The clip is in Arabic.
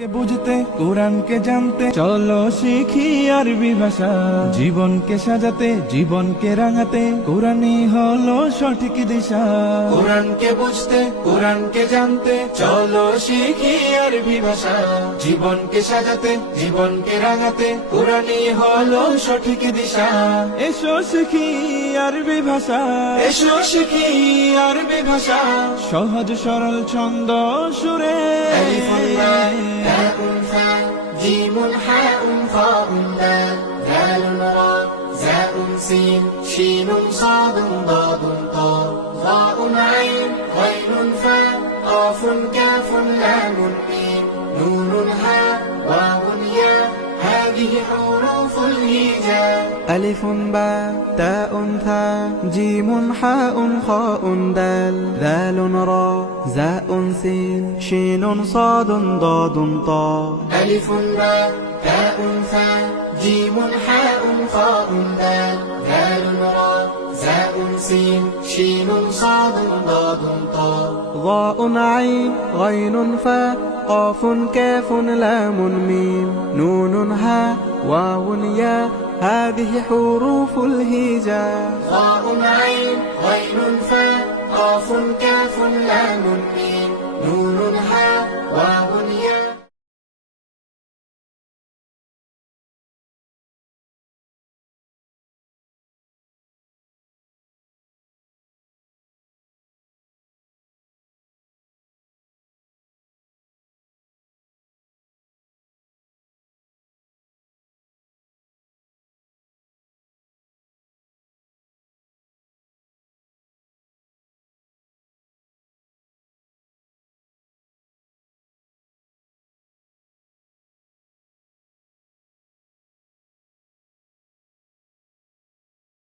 কে বুঝতে কোরআনকে জানতে চলো শিখি আরবি ভাষা, জীবনকে সাজাতে জীবনকে রাঙাতে কোরআনই হলো সঠিক দিশা। কোরআনকে বুঝতে কোরআনকে জানতে চলো শিখি আরবি ভাষা, জীবনকে সাজাতে জীবনকে রাঙাতে কোরআনই হলো সঠিক দিশা। এসো শিখি আরবি ভাষা, এসো শিখি আরবি ভাষা, সহজ সরল ছন্দ সুরে। جيم حاء خاء دال ذال را زاء سين شين صاد ضاد طاء ظاء عين غين فاء قاف كاف لام ميم نون هاء واو ياء هذه حروف الهجاء. ألف باء تاء ثاء جيم حاء خاء دال ذال را زاء سين شين صاد ضاد طاء. ألف باء تاء ثاء جيم حاء خاء دال ذال را زاء سين شين صاد ضاد طاء. ظاء عين غين فاء قاف كاف لام ميم نون هاء واو ياء هذه حروف الهجاء. ظاء عين غين فاء قاف كاف لام ميم نون هاء واو